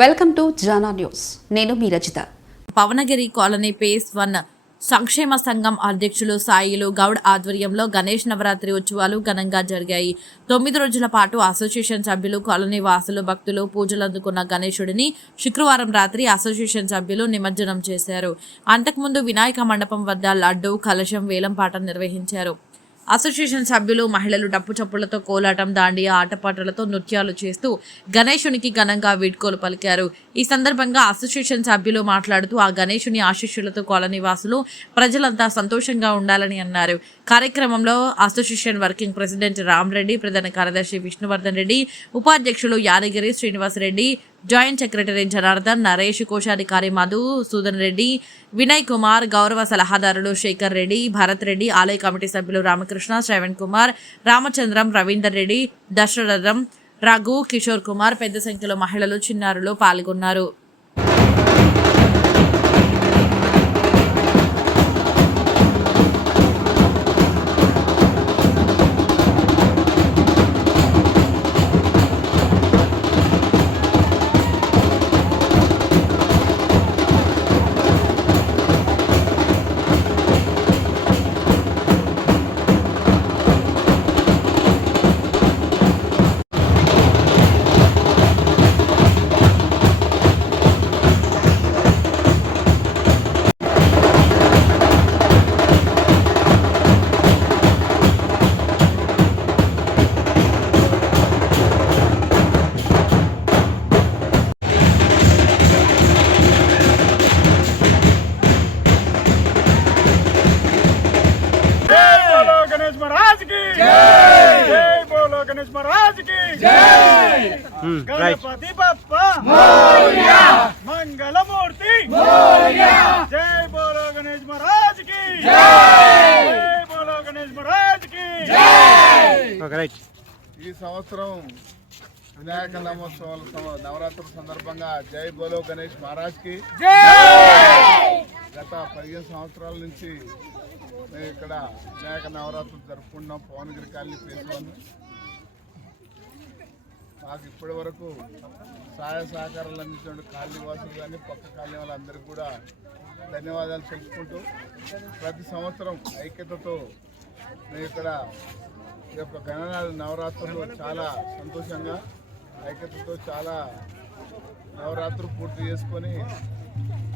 Welcome to Jana news. నేను మీ Rachitha. Pavanagiri colony face 1 సంక్షేమ సంఘం అధ్యక్షులు సాయిలు గౌడ్ ఆధ్వర్యంలో గణేష్ నవరాత్రి ఉత్సవాలు ఘనంగా జరిగాయి. 9 రోజుల పాటు అసోసియేషన్ సభ్యులు, కాలనీ వాసులు, భక్తులు పూజలు అందుకున్న గణేశుడిని శుక్రవారం రాత్రి అసోసియేషన్ సభ్యులు నిమజ్జనం చేశారు. అంతకుముందు వినాయక మండపం వద్ద లడ్డు, కలశం వేలంపాట నిర్వహించారు. అసోసియేషన్ సభ్యులు, మహిళలు డప్పు చప్పులతో కోలాటం, దాండియా ఆటపాటలతో నృత్యాలు చేస్తూ గణేశునికి ఘనంగా వీడ్కోలు పలికారు. ఈ సందర్భంగా అసోసియేషన్ సభ్యులు మాట్లాడుతూ ఆ గణేశుని ఆశీస్సులతో కాలనీ వాసులు, ప్రజలంతా సంతోషంగా ఉండాలని అన్నారు. కార్యక్రమంలో అసోసియేషన్ వర్కింగ్ ప్రెసిడెంట్ రామరెడ్డి, ప్రధాన కార్యదర్శి విష్ణువర్ధన్ రెడ్డి, ఉపాధ్యక్షులు యాదగిరి శ్రీనివాసరెడ్డి, జాయింట్ సెక్రటరీ జనార్దన్, నరేష్, కోశాధికారి మధు సూదన్ రెడ్డి, వినయ్ కుమార్, గౌరవ సలహాదారులు శేఖర్ రెడ్డి, భరత్ రెడ్డి, ఆలయ కమిటీ సభ్యులు రామకృష్ణ, శ్రవణ్ కుమార్, రామచంద్రం, రవీందర్ రెడ్డి, దశరథం, రఘు, కిషోర్ కుమార్, పెద్ద సంఖ్యలో మహిళలు, చిన్నారులు పాల్గొన్నారు. गणेश महाराज की जय। गणपति बप्पा मोरया, मंगल मूर्ति मोरया। जय बोलो गणेश महाराज की जय। जय बोलो गणेश महाराज की जय। ఈ సంవత్సరం వినాయక నవరాత్రుల సందర్భంగా జై బోలో గణేష్ మహారాజ్ కి జై. గత 15 సంవత్సరాల నుంచి మేము ఇక్కడ వినాయక నవరాత్రులు జరుపుకుంటున్నాం. Pavanagiri colony face 1. మాకు ఇప్పటి వరకు సహాయ సహకారాలు అందించిన కాలనీ వాసులు కానీ పక్క కాలనీ వాళ్ళందరికీ కూడా ధన్యవాదాలు తెలుపుకుంటూ, ప్రతి సంవత్సరం ఐక్యతతో మేము ఇక్కడ ఈ యొక్క గణనాథ నవరాత్రులు చాలా సంతోషంగా ఐక్యతతో చాలా నవరాత్రులు పూర్తి చేసుకొని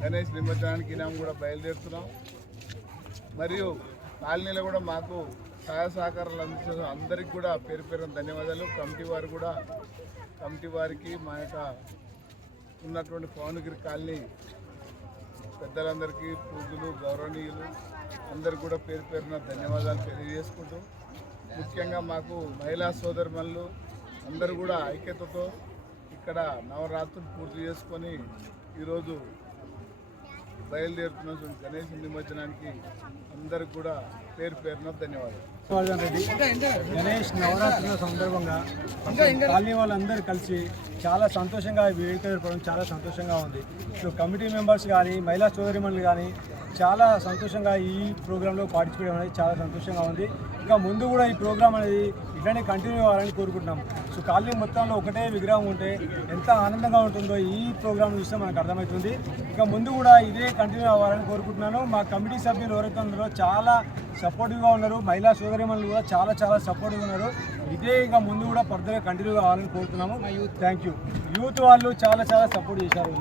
గణేష్ నిమజ్జనానికి ఇనాం కూడా బయలుదేరుతున్నాం. మరియు కాలనీలో కూడా మాకు సహాయ సహకారాలు అందించిన అందరికీ కూడా పేరు పేరున ధన్యవాదాలు. కమిటీ వారికి మా యొక్క ఉన్నటువంటి పవనగిరి కాలనీ పెద్దలందరికీ, పూజలు, గౌరవనీయులు అందరికీ కూడా పేరు పేరున ధన్యవాదాలు తెలియజేసుకుంటూ, ముఖ్యంగా మాకు మహిళా సోదరుమణులు అందరూ కూడా ఐక్యతతో ఇక్కడ నవరాత్రులు పూర్తి చేసుకొని ఈరోజు బయలుదేరుతున్న గణేష్ నిమజ్జనానికి అందరికి కూడా పేరు పేరున ధన్యవాదాలు. రెడ్డి, గణేష్ నవరాత్రుల సందర్భంగా కాలనీ వాళ్ళందరూ కలిసి చాలా సంతోషంగా వేడుక జరపడం చాలా సంతోషంగా ఉంది. సో కమిటీ మెంబర్స్ కానీ, మహిళా సోదరిమణులు కానీ చాలా సంతోషంగా ఈ ప్రోగ్రాంలో పార్టిసిపేట్ అనేది చాలా సంతోషంగా ఉంది. ఇంకా ముందు కూడా ఈ ప్రోగ్రాం అనేది ఇట్లానే కంటిన్యూ అవ్వాలని కోరుకుంటున్నాం. సో కాలనీ మొత్తంలో ఒకటే విగ్రహం ఉంటే ఎంత ఆనందంగా ఉంటుందో ఈ ప్రోగ్రాం చూస్తే మనకు అర్థమవుతుంది. ఇంకా ముందు కూడా ఇదే కంటిన్యూ అవ్వాలని కోరుకుంటున్నాను. మా కమిటీ సభ్యులు ఎవరైతే ఉన్నారో చాలా సపోర్టివ్గా ఉన్నారు. మహిళా సోదరిమణులు కూడా చాలా సపోర్టివ్గా ఉన్నారు. ఇదే ఇంకా ముందు కూడా ఫర్దర్గా కంటిన్యూ కావాలని కోరుతున్నాము. Thank you. యూత్ వాళ్ళు చాలా సపోర్ట్ చేశారు.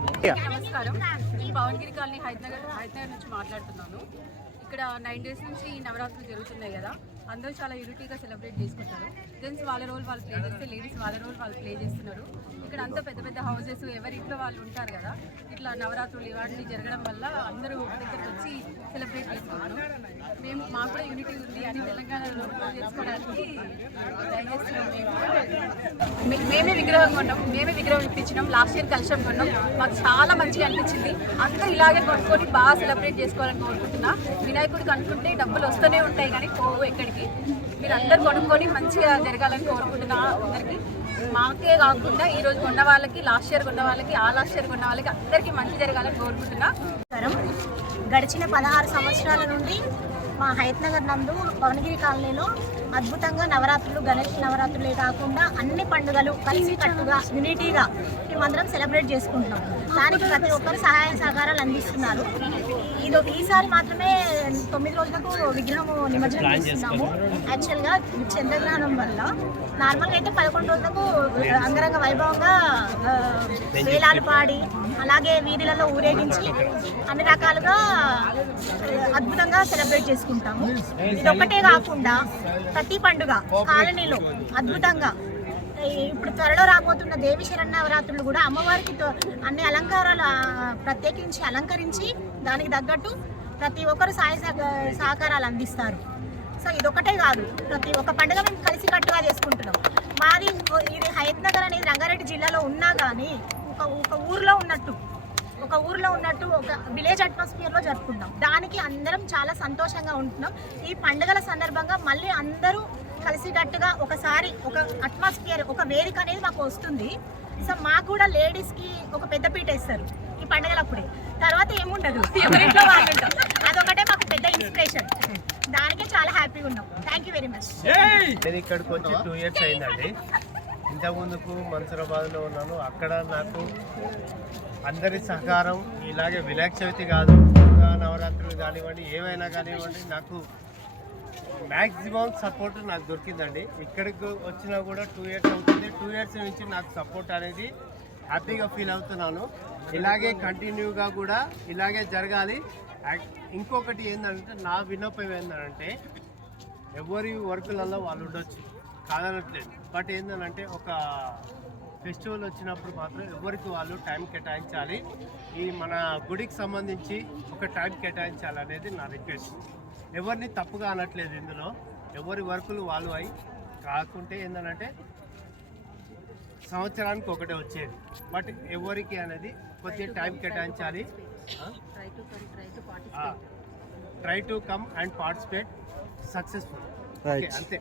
నమస్కారం. నేను పవనగిరి కాలనీ హైదరాబాద్ నుంచి మాట్లాడుతున్నాను. ఇక్కడ 9 days నుంచి ఈ నవరాత్రులు జరుగుతున్నాయి కదా, అందరూ చాలా యూనిటీగా సెలబ్రేట్ చేసుకుంటారు. జెంట్స్ వాళ్ళ రోల్ వాళ్ళు ప్లే చేస్తే, లేడీస్ వాళ్ళ రోల్ వాళ్ళు ప్లే చేస్తున్నారు. ఇక్కడ అంతా పెద్ద హౌసెస్, ఎవరి ఇంట్లో వాళ్ళు ఉంటారు కదా, ఇట్లా నవరాత్రులు ఇవన్నీ జరగడం వల్ల అందరూ దగ్గరకు వచ్చి సెలబ్రేట్ చేసుకున్నారు. మాకు కూడా యూనిటీ ఉంది అని తెలంగాణలో చేసుకోవడానికి మేమే విగ్రహం కొన్నాం, మేమే విగ్రహం ఇప్పించినాం. లాస్ట్ ఇయర్ కలశం కొన్నాం. మాకు చాలా మంచిగా అనిపించింది. అందరూ ఇలాగే కొనుక్కొని బాగా సెలబ్రేట్ చేసుకోవాలని కోరుకుంటున్నా. వినాయకుడికి అనుకుంటే డబ్బులు వస్తూనే ఉంటాయి కానీ పోవు ఎక్కడికి. మీరు అందరు కొనుక్కొని మంచిగా జరగాలని కోరుకుంటున్నా. అందరికీ, మాకే కాకుండా ఈరోజు కొన్న వాళ్ళకి, లాస్ట్ ఇయర్ కొన్న వాళ్ళకి, లాస్ట్ ఇయర్ కొన్న వాళ్ళకి అందరికీ మంచి జరగాలని కోరుకుంటున్నా. గడిచిన 16 సంవత్సరాల నుండి మా హయత్ నగర్ నందు భువనగిరి కాలనీలో అద్భుతంగా నవరాత్రులు, గణేష్ నవరాత్రులే కాకుండా అన్ని పండుగలు కలిసి కట్టుగా యూనిటీగా మేమందరం సెలబ్రేట్ చేసుకుంటున్నాం. దానికి ప్రతి ఒక్కరు సహాయ సహకారాలు అందిస్తున్నారు. ఈసారి మాత్రమే 9 రోజులకు విగ్రహం నిమజ్జనం చేస్తున్నాము. యాక్చువల్గా చంద్రగ్రహణం వల్ల నార్మల్గా అయితే 11 రోజులకు అంగరంగ వైభవంగా వేలాలు పాడి అలాగే వీధులలో ఊరేగించి అన్ని రకాలుగా అద్భుతంగా సెలబ్రేట్ చేసుకుంటాము. ఇది ఒక్కటే కాకుండా ప్రతి పండుగ కాలనీలో అద్భుతంగా ఇప్పుడు త్వరలో రాబోతున్న దేవి శరన్నవరాత్రులు కూడా అమ్మవారికి అన్ని అలంకారాలు ప్రత్యేకించి అలంకరించి దానికి తగ్గట్టు ప్రతి ఒక్కరు సహకారాలు అందిస్తారు. సో ఇదొక్కటే కాదు, ప్రతి ఒక్క పండుగ మేము కలిసి కట్టుగా చేసుకుంటున్నాం. మాది ఇది హయత్ నగర్ అనేది రంగారెడ్డి జిల్లాలో ఉన్నా కానీ ఒక ఊర్లో ఉన్నట్టు ఒక విలేజ్ అట్మాస్ఫియర్లో జరుపుకుంటాం. దానికి అందరం చాలా సంతోషంగా ఉంటున్నాం. ఈ పండుగల సందర్భంగా మళ్ళీ అందరూ కలిసికట్టుగా ఒకసారి ఒక అట్మాస్ఫియర్, ఒక వేదిక అనేది మాకు వస్తుంది. సో మాకు కూడా లేడీస్కి ఒక పెద్ద పీట వేస్తారు ఈ పండుగలప్పుడే. తర్వాత ఏముండదు, ఎవరింట్లో వాళ్ళు ఉంటాం. అదొకటే మాకు పెద్ద ఇన్స్పిరేషన్. దానికే చాలా హ్యాపీగా ఉన్నాం. Thank you very much. నేను ఇక్కడికి వచ్చి 2 years అయిందండి. ఇంతకుముందుకు మన్సూరాబాద్లో ఉన్నాను. అక్కడ నాకు అందరి సహకారం ఇలాగే వినాయక చవితి కాదు, నవరాత్రులు కానివ్వండి, ఏవైనా కానివ్వండి, నాకు మ్యాక్సిమం సపోర్ట్ నాకు దొరికిందండి. ఇక్కడికి వచ్చినా కూడా 2 years అవుతుంది. 2 years నుంచి నాకు సపోర్ట్ అనేది హ్యాపీగా ఫీల్ అవుతున్నాను. ఇలాగే కంటిన్యూగా కూడా ఇలాగే జరగాలి. ఇంకొకటి ఏంటంటే నా విన్నపం ఏంటంటే ఎవరి వర్కులలో వాళ్ళు ఉండొచ్చు, కాదనట్లేదు. బట్ ఏంటంటే ఒక ఫెస్టివల్ వచ్చినప్పుడు మాత్రం ఎవరికి వాళ్ళు టైం కేటాయించాలి. ఈ మన గుడికి సంబంధించి ఒక టైం కేటాయించాలనేది నా రిక్వెస్ట్. ఎవరిని తప్పుగా అనట్లేదు, ఇందులో ఎవరి వర్కులు వాళ్ళు అయి కాకుంటే ఏంటంటే సంవత్సరానికి ఒకటే వచ్చేది. బట్ ఎవరికి అనేది కొద్దిగా టైం కేటాయించాలి. Try to come and participate successful, అంతే.